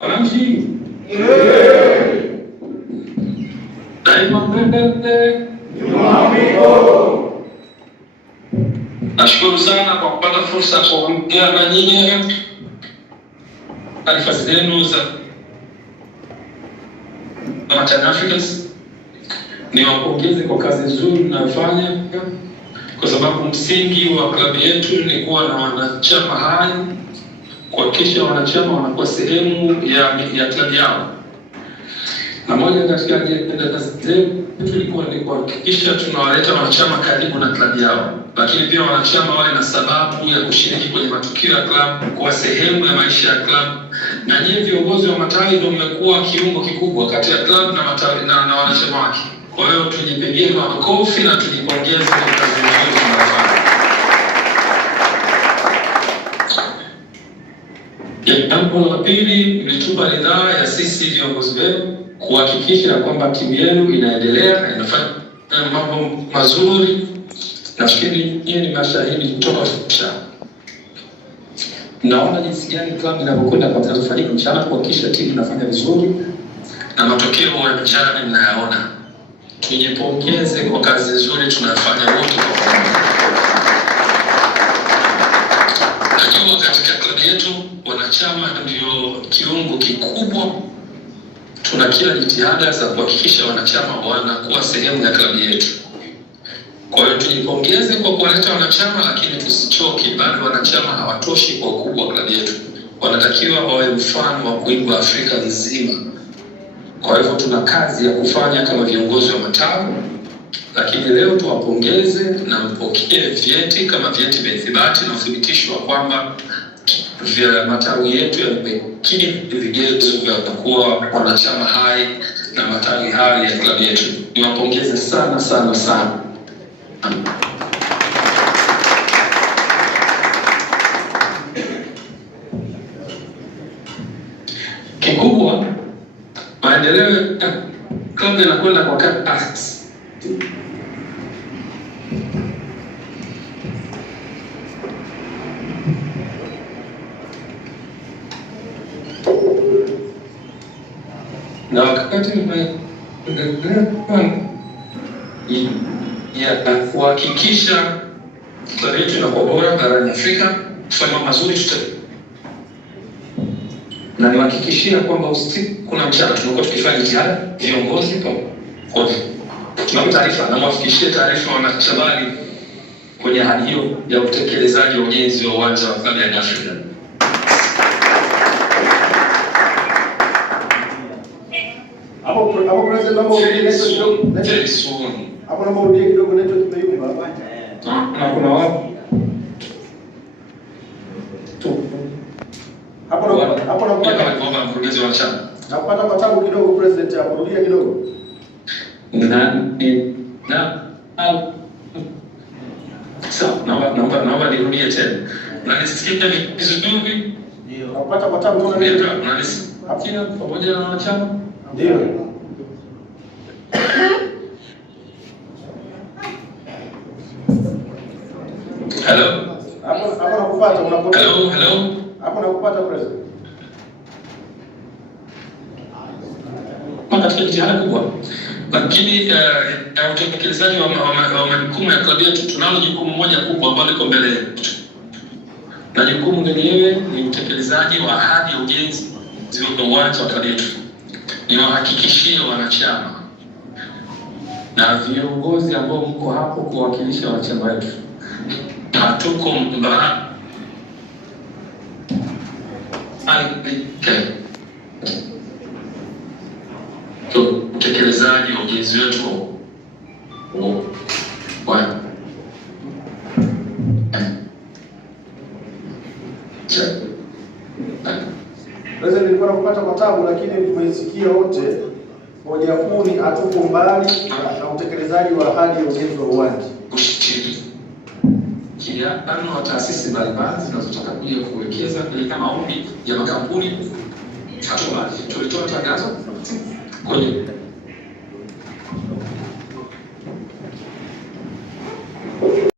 Wananchi daima mbele, nyuma miko. Nashukuru sana kwa kupata fursa ya kuongea na nyinyi. Taarifa zenu za Machana Africans, niwapongeze kwa kazi nzuri mnayofanya, kwa sababu msingi wa klabu yetu ni kuwa na wanachama hai, kuhakikisha wanachama wanakuwa sehemu ya klabu yao. Na moja katika ajenda zetu ilikuwa ni kuhakikisha tunawaleta wanachama karibu na klabu yao, lakini pia wanachama wawe na sababu ya kushiriki kwenye matukio ya klabu, kuwa sehemu ya maisha ya klabu. Na nyinyi viongozi wa matawi ndio mmekuwa kiungo kikubwa kati ya klabu na matawi na wanachama wake. Kwa hiyo tujipigie makofi na tujipongeze kwa kazi nzuri mnayofanya. Jambo la pili, mlitupa ridhaa ya sisi viongozi wenu kuhakikisha kwamba timu yenu inaendelea na inafanya mambo mazuri. Nafikiri yeye ni mashahidi kutoka Arusha. Naona jinsi gani klabu inavyokwenda katika kufanya mchana kuhakikisha timu inafanya vizuri na matokeo ya mchana mnayaona. Tujipongeze kwa kazi nzuri tunayofanya wote kwa pamoja. Najua katika klabu yetu wanachama ndio kiungo kikubwa. Tuna kila jitihada za kuhakikisha wanachama wanakuwa sehemu ya klabu yetu. Kwa hiyo tujipongeze kwa kuwaleta wanachama, lakini tusichoke. Bado wanachama hawatoshi kwa ukubwa wa klabu yetu, wanatakiwa wawe mfano wa kuigwa Afrika nzima. Kwa hivyo tuna kazi ya kufanya kama viongozi wa matawi, lakini leo tuwapongeze na mpokee vyeti kama vyeti vya ithibati na uthibitisho wa kwamba vya matawi yetu yamekidhi vigezo vya kuwa wanachama hai na matawi hai ya klabu yetu. Niwapongeze sana sana sana. Kikubwa, maendeleo ya klabu yanakwenda kwa kasi. Na wakati ya kuhakikisha klabu yetu inakuwa bora barani Afrika, kufanya mazuri na niwahakikishia kwamba usiku na mchana tunakuwa tukifanya jitihada viongozi kwa tuna taarifa na mwafikishie taarifa wanachabari kwenye hali hiyo ya utekelezaji wa ujenzi wa uwanja wa klabu ya Afrika. Hapo president naomba urudie kidogo. Hapo naomba urudie kidogo network imeyumba. Na kuna wapi? Hapo naomba mkurugenzi wa chama. Napata matabu kidogo president, hapo rudia kidogo. Naomba nirudie tena. Unanisikia vizuri? Ndio. Napata matabu tena ndio. Unanisikia pamoja na wanachama? Ndio. Hello. Hapo nakupata, unapokea. Hello. Hapo nakupata president. Katika jitihada kubwa, lakini utekelezaji wa majukumu ya klabu yetu, tunalo jukumu moja kubwa ambalo liko mbele yetu, na jukumu lenyewe ni utekelezaji wa ahadi ya ujenzi wa uwanja wa klabu yetu. Niwahakikishie wanachama na viongozi ambao mko hapo kuwakilisha wanachama wetu, hatuko mbali utekelezaji wa ujenzi wetu President, nilikuwa nakupata kwa tabu, lakini tumesikia wote hoja kuu ni hatuko mbali na utekelezaji wa ahadi ya ujenzi wa uwanja. Ushirikiano wa taasisi mbalimbali zinazotaka kuja kuwekeza kwenye maombi ya makampuni, hatuko mbali. Tulitoa tangazo kwenye